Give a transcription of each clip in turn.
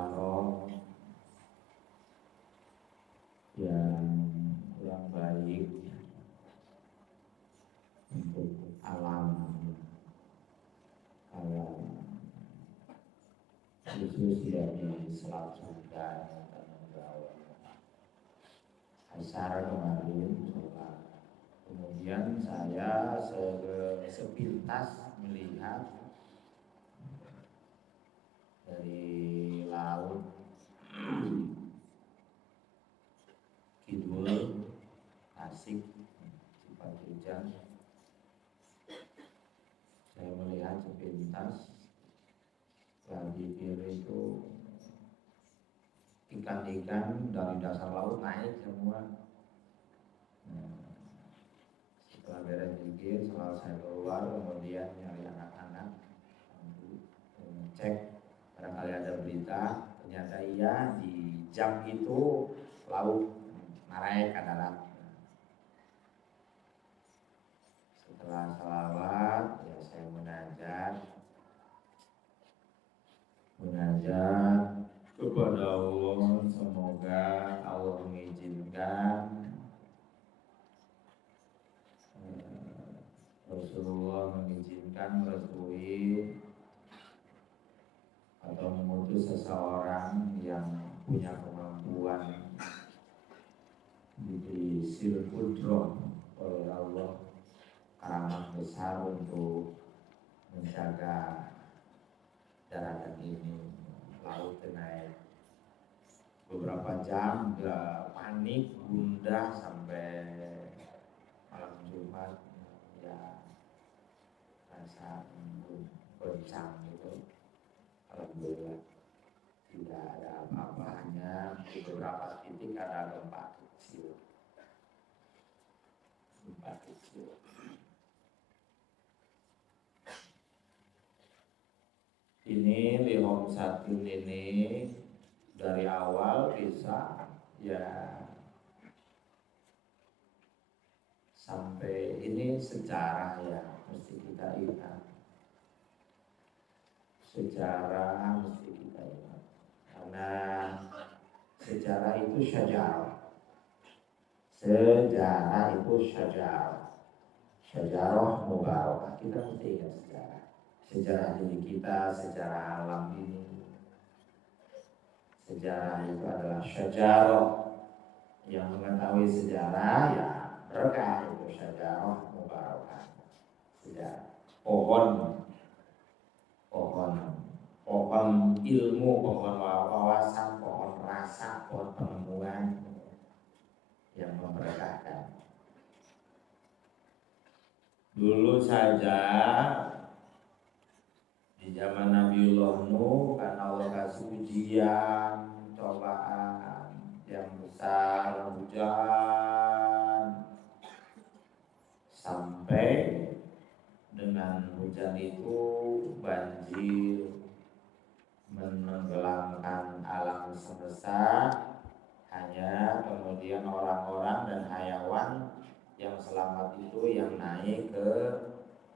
mubarak yang kurang baik untuk alam khusus dari Selat Sunda dan Jawa. Asar kemarin sholat. Kemudian saya sepintas melihat dari laut Kidul, Tasik, Cipatujah. Saya melihat sepintas lagi kiri itu ikan-ikan dari dasar laut naik semua. Setelah beres zikir, setelah saya keluar, kemudian nyari anak-anak, cek barangkali ada berita. Ternyata iya, di jam itu laut naik ke darat. Setelah salawat, ya saya munajat kepada Allah, semoga Allah mengizinkan Rasulullah mengizinkan merestui atau mengutus seseorang yang punya kemampuan diberi silkudroh oleh Allah, karamah besar untuk menjaga daratan ini. Laut naik beberapa jam, udah panik, gundah sampai malam Jumat, ya rasa goncang gitu. Alhamdulillah tidak ada apa-apa, hanya di beberapa titik ada gempa kecil. Ini Lihom satu ini dari awal bisa ya sampai ini sejarah ya, mesti kita ingat. Sejarah mesti kita ingat, karena sejarah itu syajarah. Sejarah itu syajarah. Syajarah mubarakah, kita mesti ingat sejarah. Sejarah diri kita, sejarah alam ini. Sejarah itu adalah syajarah. Yang mengetahui sejarah ya berkah, itu syajarah mubarakah. Sejarah pohon ilmu, pohon wawasan, pohon rasa, pohon penemuan yang memberkahkan. Dulu saja di zaman Nabiullah Nuh, karena Allah kasih ujian, cobaan yang besar, hujan, sampai dengan hujan itu banjir menenggelamkan alam semesta. Hanya kemudian orang-orang dan hayawan yang selamat itu yang naik ke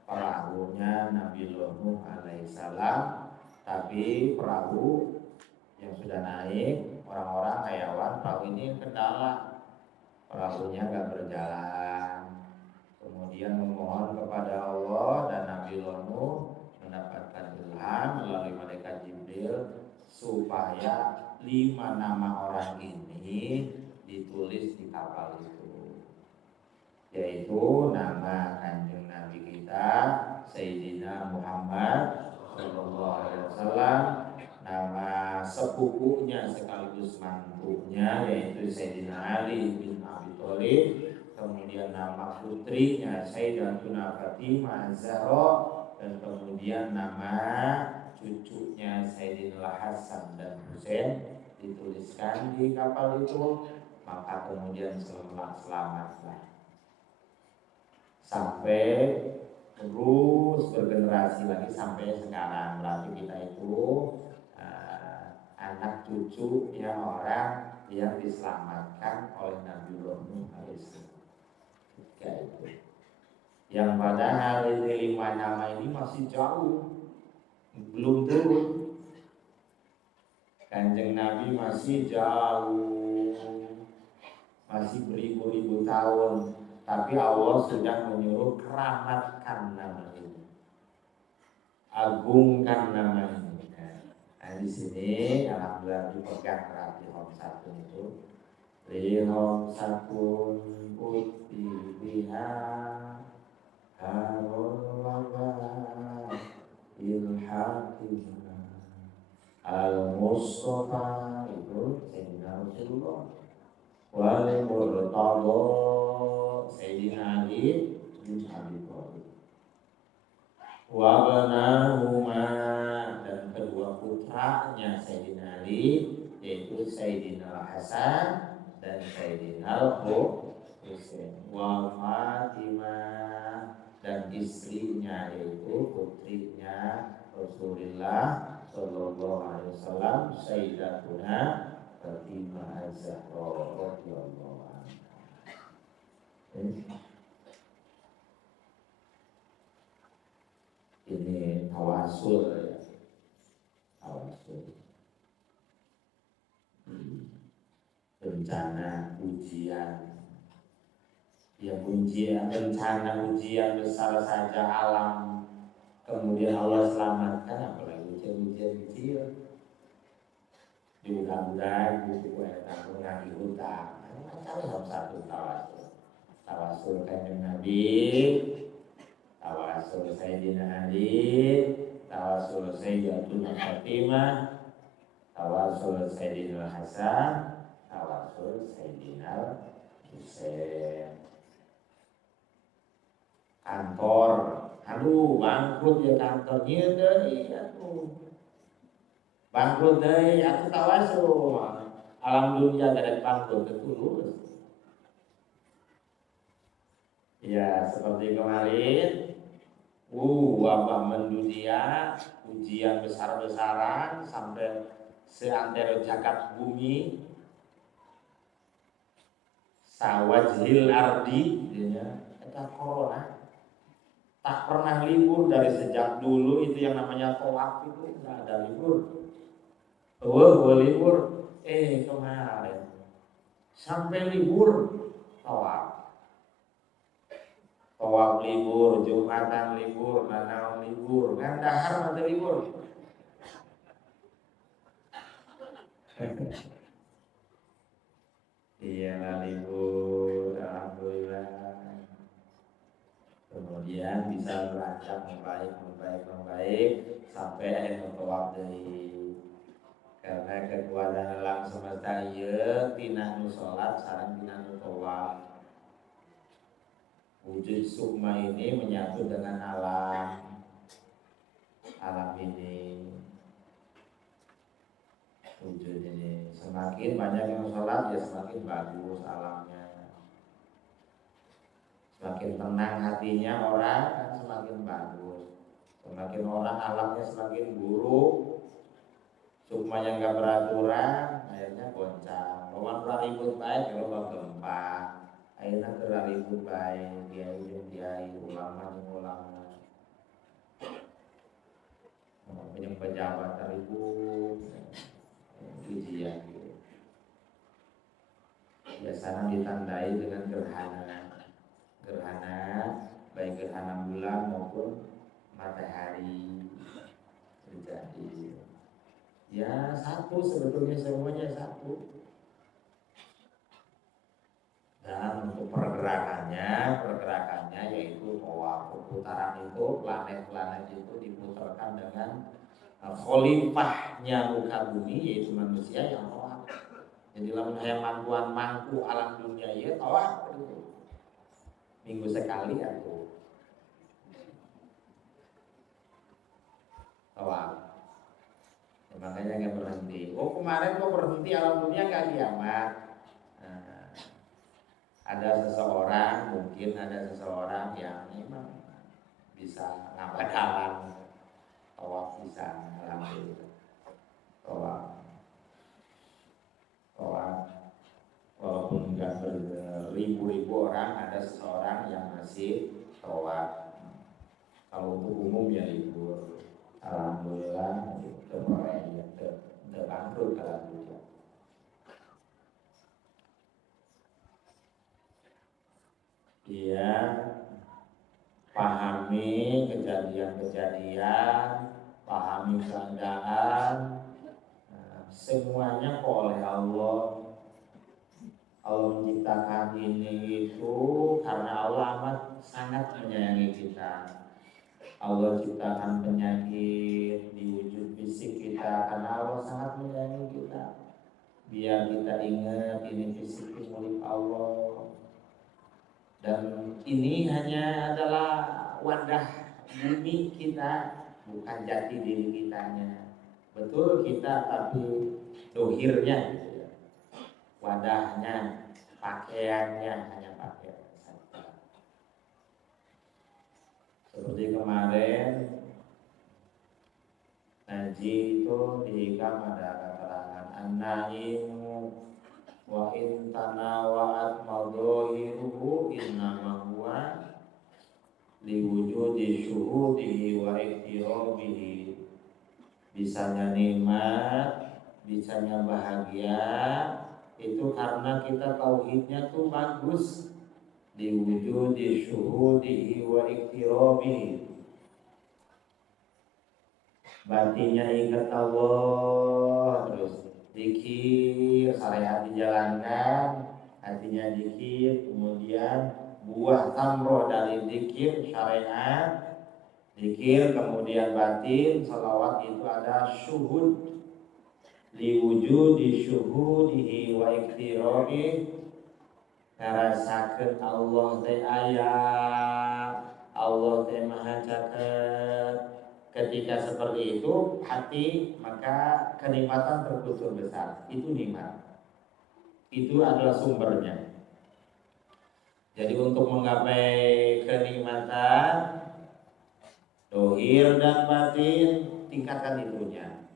perahunya Nabiullah Nuh alaihissalam. Tapi perahu yang sudah naik, orang-orang hayawan, perahu ini kendala, perahunya gak berjalan. Kemudian memohon kepada Allah, dan Nabiullah Nuh mendapatkan ilham melalui malaikat Jibril supaya 5 nama orang ini ditulis di kapal itu, yaitu nama kanjeng Nabi kita Sayyidina Muhammad Sallallahu Alaihi Wasallam, nama sepupunya sekaligus mantunya yaitu Sayyidina Ali bin Abi Thalib, kemudian nama putrinya Sayyidatuna Fatimah Az-Zahra, dan kemudian nama cucunya Sayyidina Hasan dan Husain dituliskan di kapal itu. Maka kemudian selamatlah sampai terus bergenerasi lagi sampai sekarang. Berarti kita itu anak cucunya orang yang diselamatkan oleh Nabiullah Nuh alaihissalam. Yang padahal ini 5 nama ini masih jauh, belum turun. Kanjeng Nabi masih jauh, masih beribu-ribu tahun, tapi Allah sudah menyuruh keramatkan nama ini, agungkan nama ini. Nah di sini alhamdulillah dipegang rapi hom satu itu, lihom sakun putih biha harul wabah ilhakim al-Mustafa itu Sayyidina Rasulullah, wal Murtadha Sayyidina Ali bin Abi Thalib, wa banahuma dan kedua putranya Sayyidina Ali yaitu Sayyidina Hasan dan Sayyidina Husain, wa Fatimah dan istrinya yaitu putrinya Rasulullah Sallallahu Alaihi Wasallam Sayyidatuna Fatimah Az-Zahra radhiyallahu anha. Ini tawasul ya, tawasul. Bencana ujian, ya ujian, bencana ujian besar saja alam, kemudian Allah selamatkan, apalagi ujian-ujian kecil. Diulang-ulang gitu ya, tanggung lagi utang. Kalau satu tawasul, tawasul kanjeng Nabi, tawasul Sayyidina Ali, tawasul Sayyidatuna Fatimah, tawasul Sayyidina Hasan, tawasul Sayyidina Husain. Kantor, aduh bangkrut ya kantornya deh, aduh. Bangkrut dari aku tawasul, alam dunia dari bangkrut itu lulus. Ya seperti kemarin, wabah mendunia, ujian besar-besaran sampai seantero jagat bumi, sawajhil ardi, ya, kita corona. Tak pernah libur dari sejak dulu itu yang namanya tawaf itu nggak ada libur. Libur, kemarin sampai libur tawaf, tawaf libur, Jumatan libur, Natal libur, ngandahar ada libur. Iya libur, alhamdulillah. Kemudian bisa beranjak membaik sampai akhir tawaf dari. Karena kekuatan alam semesta ieu tina nu salat sareng tina nu tawaf. Wujud sukma ini menyatu dengan alam ini. Wujud ini semakin banyak yang salat ya semakin bagus alamnya. Semakin tenang hatinya orang kan semakin bagus. Semakin orang alamnya semakin buruk. Sukmanya nggak beraturan, akhirnya goncang. Lawan ribut baik, kalau gempa, akhirnya ribut baik, dia ulama. Yang pejabat ribut, ujian gitu. Biasanya ditandai dengan gerhana, baik gerhana bulan maupun matahari terjadi. Ya satu sebetulnya semuanya satu. Dan untuk pergerakannya yaitu bahwa perputaran itu planet-planet itu diputarkan dengan khalifahnya muka bumi yaitu manusia yang tawaf. Jadi lamun aya mangku alam dunia ya tawaf itu. Minggu sekali aku tawaf. Makanya nggak berhenti. Kemarin kok berhenti alam dunia nggak kiamat. Nah, ada seseorang yang memang bisa ngabadalan tawaf bisa alhamdulillah tawaf walaupun nggak beribu-ribu orang ada seseorang yang masih tawaf. Kalau untuk umum ya libur alhamdulillah terbang bangkrut dalam dunia. Dia pahami kejadian-kejadian, pahami keadaan, semuanya kok oleh Allah. Allah menciptakan ini itu karena Allah amat sangat menyayangi kita. Allah ciptakan penyakit di wujud fisik kita karena Allah sangat menyayangi kita. Biar kita ingat ini fisik milik Allah. Dan ini hanya adalah wadah bumi kita, bukan jati diri kitanya. Betul kita, tapi dohirnya gitu ya. Wadahnya, pakaiannya hanya pakaian saja. Seperti kemarin ngaji itu dihikam ada keterangan an-naimu wa in tanawa'at madhahiruhu innama huwa liwujudi syuhudihi wa iktirabihi. Bisanya nikmat, bisanya bahagia itu karena kita tauhidnya tuh bagus, liwujudi syuhudihi wa iktirabihi. Batinnya ingat Allah terus zikir, syariat dijalankan, hatinya zikir, kemudian buah tamroh dari zikir syariat, zikir kemudian batin, salawat itu ada syuhud, liwujudi syuhudihi wa iktirabi, ngarasakeun Allah teh aya, Allah teh maha caket. Ketika seperti itu hati, maka kenikmatan terkusur besar. Itu nikmat. Itu adalah sumbernya. Jadi untuk menggapai kenikmatan dohir dan batin, tingkatkan itunya.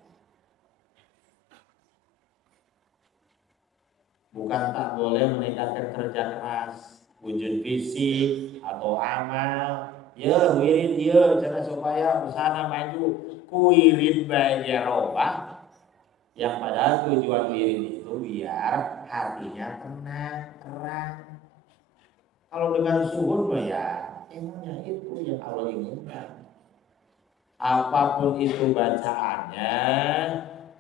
Bukan tak boleh meningkatkan kerja keras, wujud fisik atau amal. Ya wirid ya cara supaya usaha maju ku wirid bae robah, yang padahal tujuan wirid itu biar hatinya tenang, terang. Kalau dengan suhud mah ya emangnya itu yang Allah inginkan. Apapun itu bacaannya,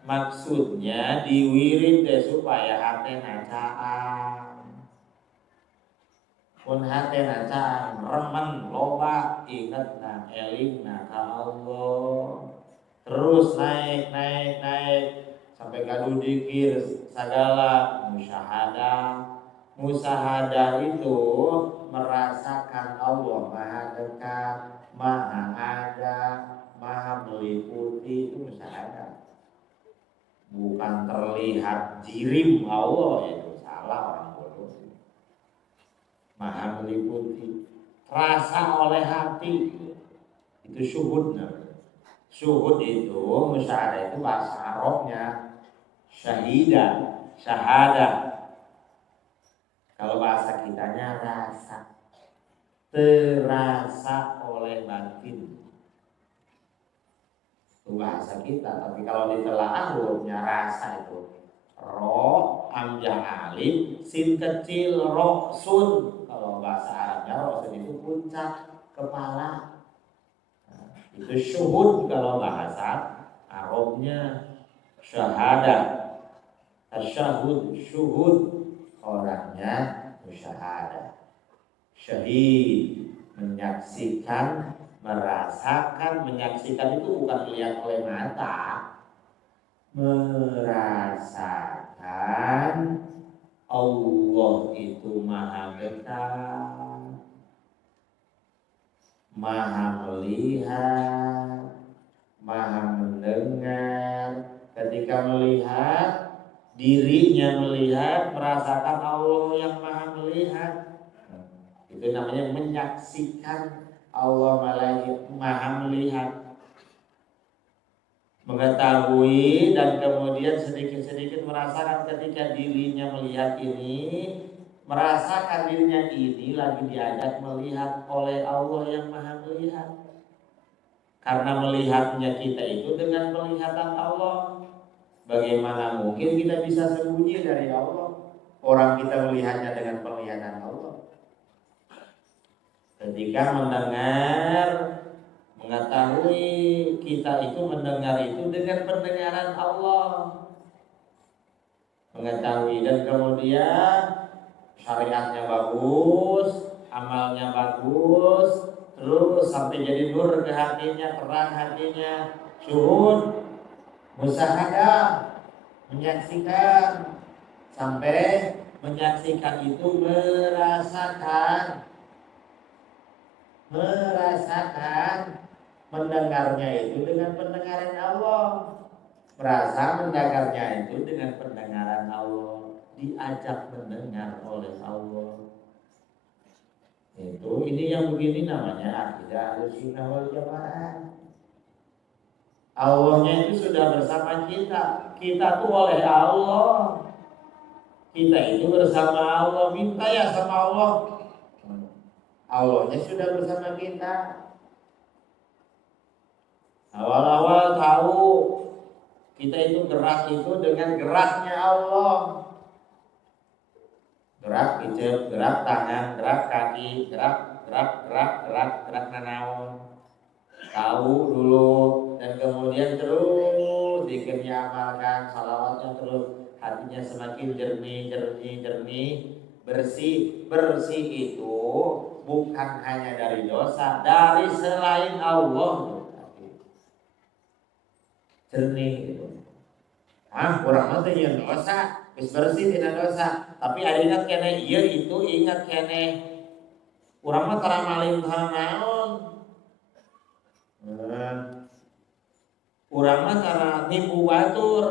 maksudnya diwirid deh supaya hati nacaan. Pun hati nacaan remen loba ingat na elingna ka Allah. Terus naik sampai kadu dikir segala musyahadah itu merasakan Allah maha dekat, maha ada, maha meliputi, itu musyahadah. Bukan terlihat jirim Allah, itu salah orang bodoh. Maha meliputi, rasa oleh hati, itu syuhud namanya. Syuhud itu musyahadah itu bahasa Arabnya syahadah. Kalau bahasa kitanya rasa, terasa oleh batin. Itu bahasa kita, tapi kalau ditelaah hurufnya rasa itu ro, hamzah alif, sin kecil, ro, sun. Kalau bahasa Arabnya ro, sun itu puncak kepala. Nah, itu syuhud kalau bahasa Arabnya syahadah. Tasyahud, syuhud, orangnya musyahadah. Syahid, menyaksikan, merasakan. Menyaksikan itu bukan melihat oleh mata, merasakan Allah itu maha dekat, maha melihat, maha mendengar. Ketika melihat, dirinya melihat, merasakan Allah yang maha melihat. Itu namanya menyaksikan Allah maha melihat. Mengetahui dan kemudian sedikit-sedikit merasakan ketika dirinya melihat ini, merasakan dirinya ini lagi diajak melihat oleh Allah yang maha melihat. Karena melihatnya kita itu dengan penglihatan Allah. Bagaimana mungkin kita bisa sembunyi dari Allah? Orang kita melihatnya dengan penglihatan Allah. Ketika mendengar, mengetahui kita itu mendengar itu dengan pendengaran Allah. Mengetahui dan kemudian syariatnya bagus, amalnya bagus, terus sampai jadi nur ke hatinya, terang hatinya, syuhud, musyahadah, menyaksikan, sampai menyaksikan itu merasakan mendengarnya itu dengan pendengaran Allah, merasa mendengarnya itu dengan pendengaran Allah, diajak mendengar oleh Allah. Ini yang begini namanya akidah Ahlussunnah wal Jamaah. Allahnya itu sudah bersama kita. Kita tuh oleh Allah. Kita itu bersama Allah. Minta ya sama Allah. Allahnya sudah bersama kita. Awal-awal tahu kita itu gerak itu dengan geraknya Allah. Gerak ijab, gerak tangan, gerak kaki, gerak nanaon. Tahu dulu dan kemudian terus zikirnya amalkan, salawatnya terus, hatinya semakin jernih, bersih itu bukan hanya dari dosa, dari selain Allah jernih gitu. Kurang mah teh yang dosa, geus bersih tina dosa, tapi ada ingat kene ieu itu ingat kene urang mah tara malin naon. Urang mah tara nipu batur.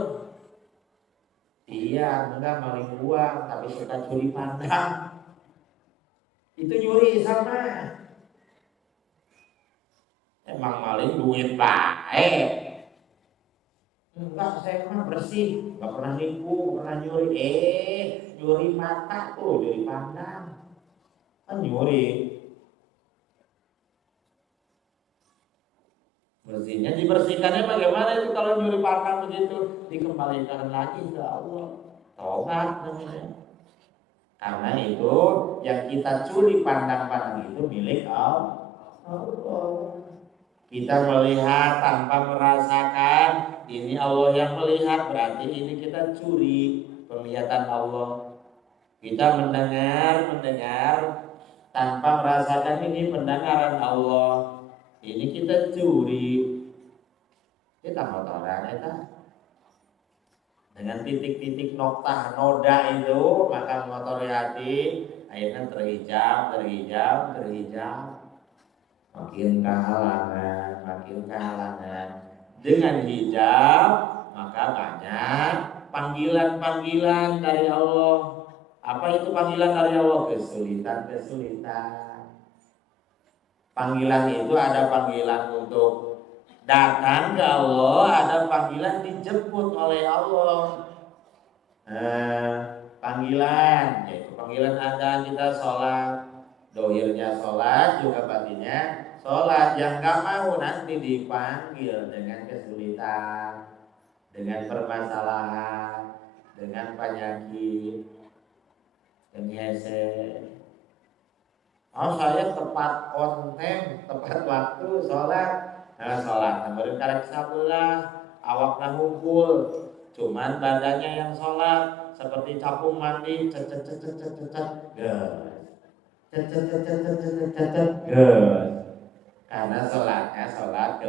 Iya, enggak maling uang, tapi suka curi pandang. Itu nyuri sama. Emang maling duit baik. Enggak, saya mah bersih, enggak pernah nipu, pernah nyuri. Nyuri mata tuh, nyuri pandang. Kan nyuri. Bersihnya dibersihkannya bagaimana itu kalau nyuri pandang begitu? Dikembalikan lagi ke Allah. Tobat namanya. Karena itu yang kita curi pandang-pandang itu milik Allah. Kita melihat tanpa merasakan, ini Allah yang melihat, berarti ini kita curi penglihatan Allah. Kita mendengar tanpa merasakan, ini pendengaran Allah. Ini kita curi, kita motoran itu dengan titik-titik noktah noda itu, maka motor hati akhirnya terhijab, makin kehalangan. Dengan hijab maka banyak panggilan dari Allah. Apa itu panggilan dari Allah? Kesulitan. Panggilan itu ada panggilan untuk datang ke Allah, ada panggilan dijemput oleh Allah. Panggilan, yaitu panggilan ada kita sholat, dohirnya sholat, juga batinnya sholat. Yang gak mau nanti dipanggil dengan kesulitan, dengan permasalahan, dengan penyakit, dengan saya tepat konten, tepat waktu sholat. Sholat baru karek sabelah, awakna hungkul, cuman badannya yang sholat seperti capung mandi, karena sholatnya sholat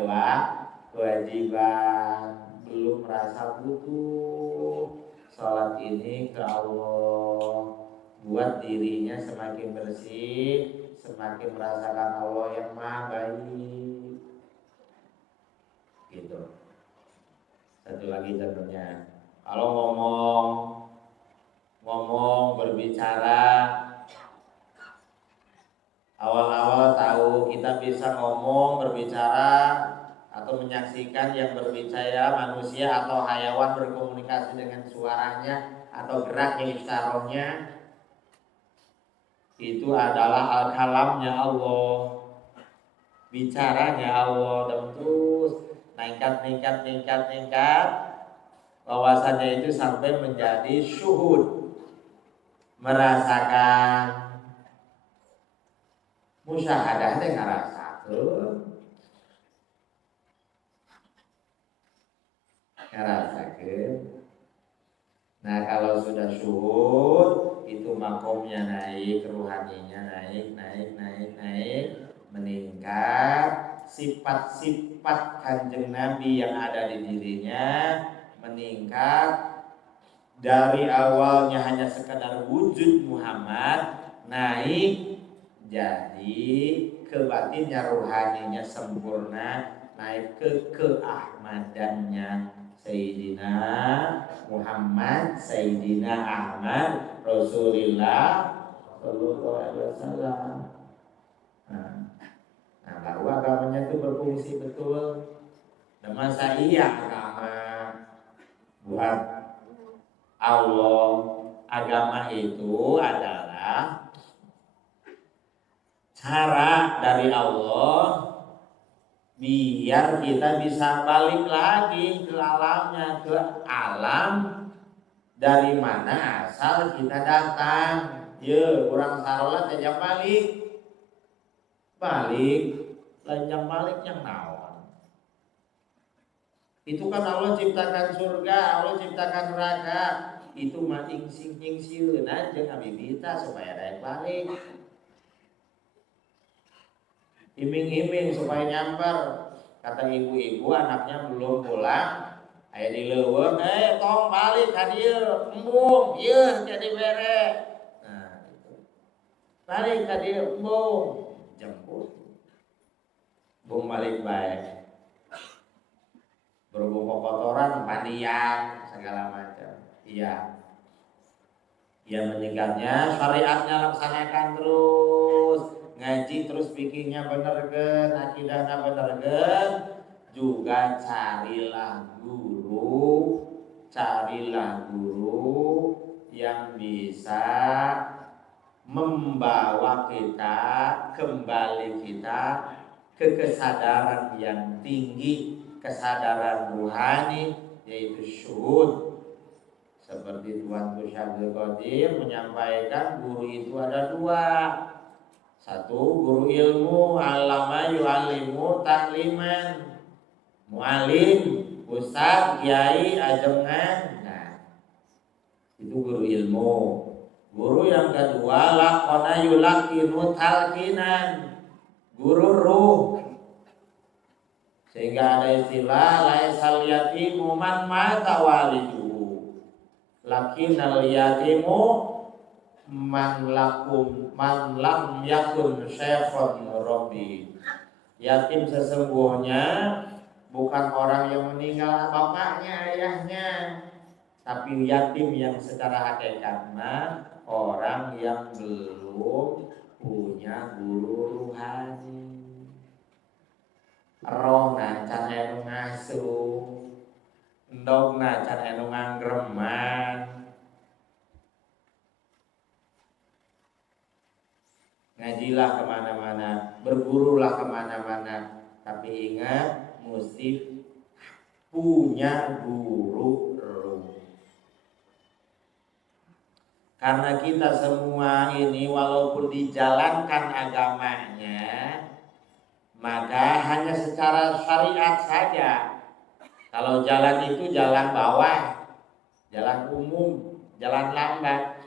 kewajiban, belum merasa butuh. Sholat ini ke Allah, buat dirinya semakin bersih, semakin merasakan Allah yang maha baik. Gitu. Satu lagi contohnya, kalau ngomong berbicara, awal-awal tahu kita bisa ngomong berbicara atau menyaksikan yang berbicara manusia atau hayawan berkomunikasi dengan suaranya atau geraknya isyaratnya, itu adalah al-kalamnya Allah, bicaranya Allah, dan terus ningkat bahwasanya itu sampai menjadi syuhud, merasakan musyahadah teh ngarasakeun. Nah kalau sudah syuhud itu makomnya naik, ruhaninya naik, meningkat. Sifat-sifat Kanjeng Nabi yang ada di dirinya meningkat. Dari awalnya hanya sekedar wujud Muhammad, naik jadi ke batinnya, ruhaninya sempurna, naik ke keahmadannya Sayyidina Muhammad, Sayyidina Ahmad Rasulullah Sallallahu Alaihi Wasallam. Nah, baru agamanya itu berfungsi betul. Dan masa iya agama buat Allah, agama itu adalah cara dari Allah biar kita bisa balik lagi ke alamnya, ke alam dari mana asal kita datang. Ya, kurang sarolat aja balik, lanjang balik yang naon. Itu kan Allah ciptakan surga, Allah ciptakan neraka. Itu mah ingsing-ingsieun aja ngabibita supaya daek balik. Iming-iming supaya nyamper. Kata ibu-ibu anaknya belum pulang, aya di leuweung, tong balik ka dieu, embung, ieu jadi bere. Nah, itu. Balik ka dieu, embung, jemput. Bung balik baik. Berhubung kotoran, pandian, segala macam. Iya. Ia meninggalnya, syariatnya laksanakan terus, ngaji terus pikirnya benergen, akidahnya benergen, juga carilah guru yang bisa membawa kita kembali ke kesadaran yang tinggi, kesadaran ruhani, yaitu syuhud. Seperti Tuan Gus Abdul Qadir menyampaikan, guru itu ada dua. Satu, guru ilmu, alama yu'allimu takliman, mu'alim, ustaz, kiai, ajengan. Nah, itu guru ilmu. Guru yang kedua, laqona yulaqinu talqinan, guru ruh. Sehingga ada istilah laisal yatimu man mata walidu, lakinnal yatimu man lam yakun syekhon rabbi. Yatim sesungguhnya bukan orang yang meninggal bapaknya, ayahnya, tapi yatim yang secara hakikatnya orang yang belum punya guru ruhani. Rohna can anu ngasuh, endogna can anu ngangreman. Ngajilah kemana-mana, bergurulah kemana-mana, tapi ingat mesti punya guru ruh. Karena kita semua ini walaupun dijalankan agamanya, maka hanya secara syariat saja. Kalau jalan itu jalan bawah, jalan umum, jalan lambat,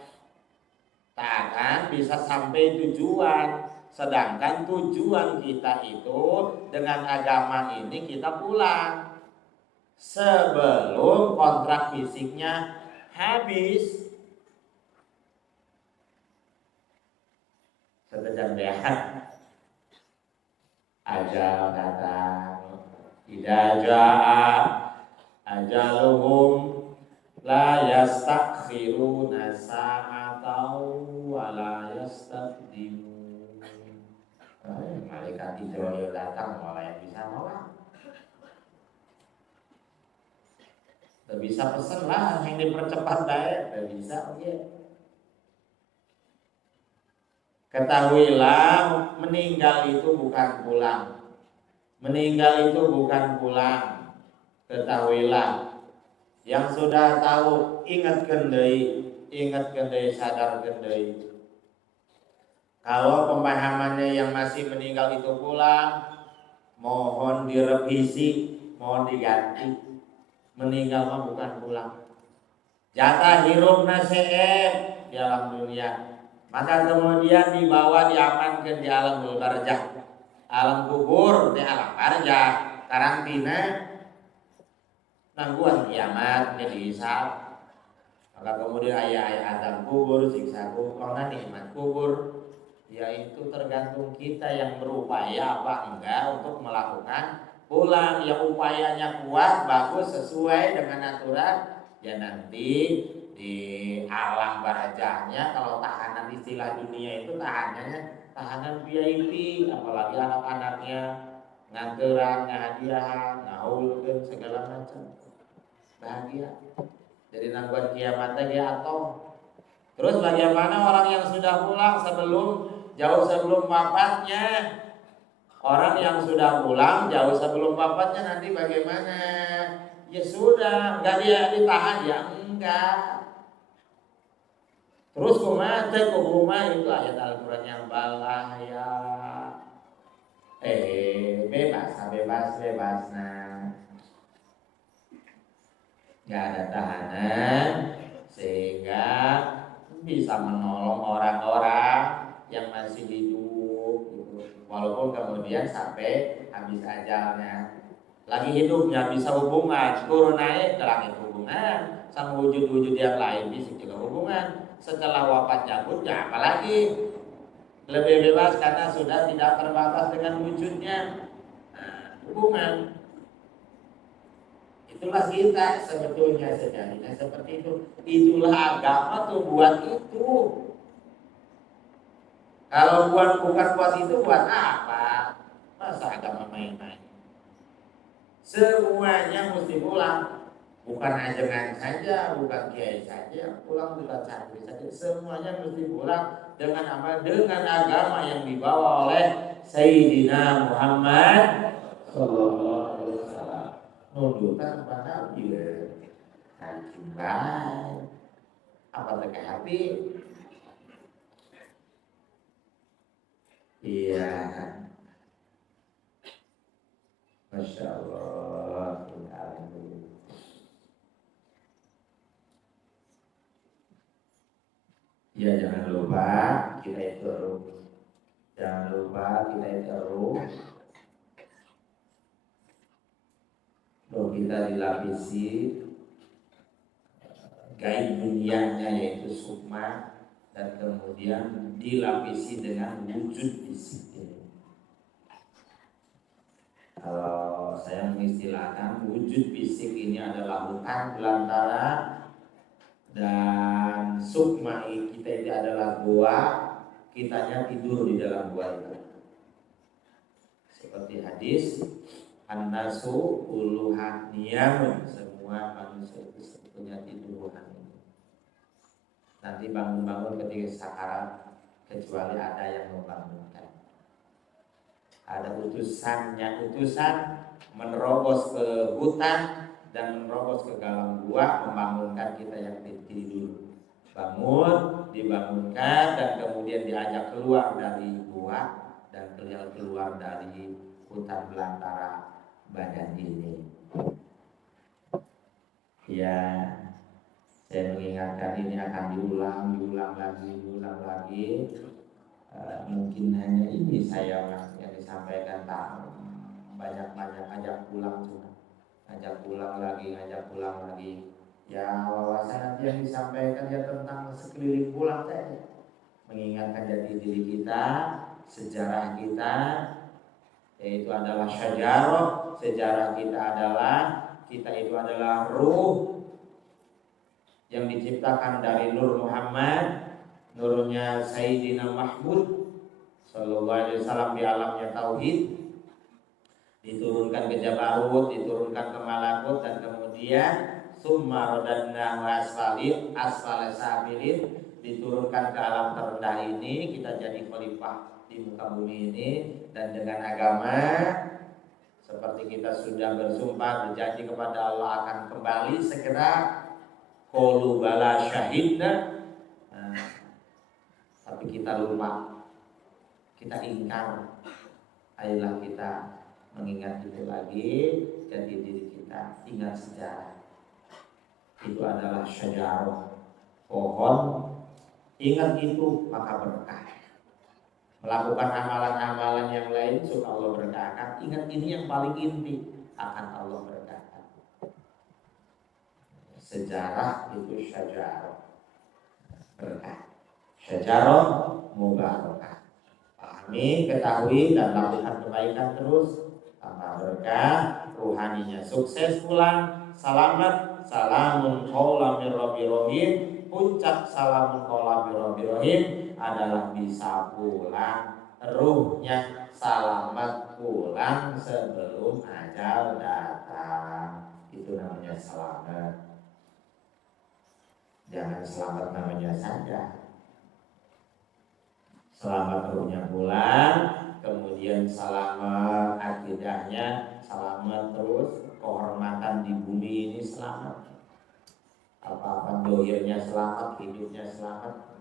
tak akan bisa sampai tujuan. Sedangkan tujuan kita itu dengan agama ini kita pulang sebelum kontrak fisiknya habis. Sedang ajal datang, idza jaa ajaluhum la yastakhiruna sa'atan wa la yastaqdimun. Malaikat Jibril datang, malah yang bisa nolak. Tidak bisa pesen lah yang dipercepat baik, tidak bisa. Okay. Ketahuilah meninggal itu bukan pulang. Meninggal itu bukan pulang. Ketahuilah Yang sudah tahu ingatkeun deui, sadarkeun deui. Kalau pemahamannya yang masih meninggal itu pulang, mohon direvisi, mohon diganti. Meninggal mah bukan pulang. Jatah hirupna CF di alam dunia. Maka kemudian dibawa diamankan di alam barzakh. Alam kubur di alam barzakh. Karantina nangguan kiamat jadi hisab. Maka kemudian ayat azab kubur, siksa kubur, nikmat kubur. Yaitu tergantung kita yang berupaya apa enggak untuk melakukan pulang. Yang upayanya kuat, bagus, sesuai dengan aturan, ya nanti di alam barzahnya, kalau tahanan istilah dunia itu tahanan VIP, apalagi anak-anaknya nganteran, ngahadiahan, ngaulkeun segala macam, bahagia. Jadi nangguan kiamatnya dia atau. Terus bagaimana orang yang sudah pulang jauh sebelum wafatnya? Orang yang sudah pulang jauh sebelum wafatnya nanti bagaimana? Ya sudah, enggak dia ditahan ya enggak. Terus kumaha itu ayat Al-Qur'an yang balah ya. Bebas nah. Enggak ada tahanan sehingga bisa menolong orang-orang yang masih hidup gitu. Walaupun kemudian sampai habis ajalnya. Lagi hidupnya bisa hubungan, turun naik ke langit hubungan, sama wujud-wujud yang lain bisa juga hubungan. Setelah wafatnya pun ya apalagi lebih bebas karena sudah tidak terbatas dengan wujudnya. Nah, hubungan itulah kita sebetulnya sejatinya seperti itu. Itulah agama tuh buat itu. Kalau bukan buat itu buat apa? Masa agama main-main? Semuanya mesti pulang. Bukan ajengan saja, bukan kiai saja, pulang bukan santri saja. Semuanya mesti pulang dengan apa? Dengan agama yang dibawa oleh Sayyidina Muhammad Sallallahu Alaihi Wasallam. Nunjukkan kepada dia hakim baik. Apa terkait hati? Iya. Masya Allah. Ya jangan lupa kita itu bahwa kita dilapisi gaib dunianya yaitu sukma, dan kemudian dilapisi dengan wujud fisiknya. Kalau saya mengistilahkan wujud fisik ini adalah hutan belantara, dan sukma kita itu adalah gua, kitanya tidur di dalam gua itu. Seperti hadis an-nasu uluhan niyamun, semua manusia itu sebetulnya tidur rohani. Nanti bangun-bangun ketika sakarat, kecuali ada yang membangunkan. Ada utusan menerobos ke hutan dan menerobos ke dalam gua, membangunkan kita yang tidur. Bangun, dibangunkan, dan kemudian diajak keluar dari gua dan keluar dari hutan belantara badan ini. Ya, saya mengingatkan ini akan diulang lagi. Mungkin hanya ini saya yang disampaikan, tak banyak ajak pulang lagi. Ya wawasan nanti yang disampaikan ya tentang sekeliling pulang saja, mengingatkan jati diri kita, sejarah kita, yaitu adalah syajarah. Sejarah kita itu adalah ruh yang diciptakan dari Nur Muhammad, nurnya Sayyidina Mahmud Sallallahu Alaihi Wasallam di alamnya tauhid, diturunkan ke Jabarut, diturunkan ke Malakut, dan kemudian summa radadnahu asfala safilin, diturunkan ke alam terendah ini. Kita jadi khalifah di muka bumi ini, dan dengan agama seperti kita sudah bersumpah berjanji kepada Allah akan kembali segera, qalu bala syahidna. Tapi kita lupa, kita ingkar. Ayolah kita mengingat itu lagi, jadi diri kita ingat sejarah. Itu adalah syajarah, pohon. Ingat itu maka berkah. Melakukan amalan-amalan yang lain supaya Allah berkahkan. Ingat ini yang paling inti, akan Allah berkahkan. Sejarah itu syajarah, berkah. Syajarah mubarakah. Pahami, ketahui, dan lakukan kebaikan terus, tambah berkah, ruhaninya sukses pulang, selamat. Salamun qaulan mir rabbir rahim. Puncak salamun qaulan mir rabbir rahim adalah bisa pulang, ruhnya selamat pulang sebelum ajal datang. Itu namanya selamat. Jangan selamat namanya saja. Selamat ruhnya pulang, kemudian selamat akidahnya, selamat terus, kehormatan di bumi ini selamat. Apa-apa dohirnya selamat, hidupnya selamat.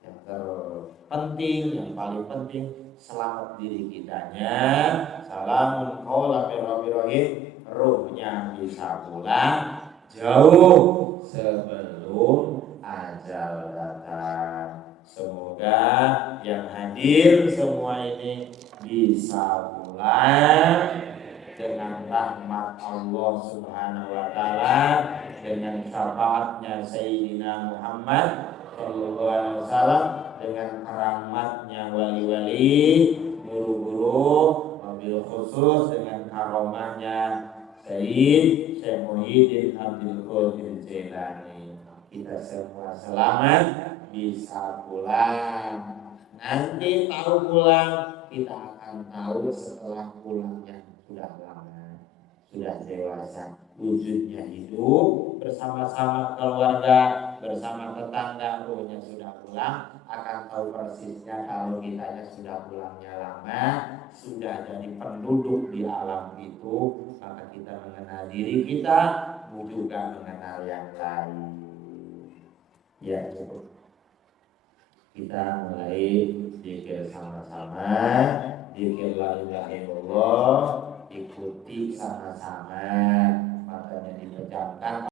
Yang terpenting, yang paling penting, selamat diri kitanya. Salamun qaulan mir rabbir rahim. Ruhnya bisa pulang jauh sebelum ajal datang. Semoga yang hadir semua ini bisa pulang dengan rahmat Allah Subhanahu wa taala, dengan syafaatnya Sayyidina Muhammad sallallahu alaihi wasallam, dengan keramatnya wali-wali, guru-guru, wabil khusus dengan karomahnya Sayyid Syekh Muhyiddin Abdul Qadir Jailani. Kita semua selamat bisa pulang. Nanti tahu pulang, kita akan tahu setelah pulangnya sudah lama, sudah dewasa, wujudnya hidup bersama-sama keluarga, bersama tetangga, ruhnya sudah pulang, akan tahu persisnya kalau kitanya sudah pulangnya lama, sudah jadi penduduk di alam itu, maka kita mengenal diri kita, juga mengenal yang lain. Ya cukup. Kita mulai zikir sama-sama, zikir la ilaha illallah, ikuti sama-sama, makanya dipejamkan.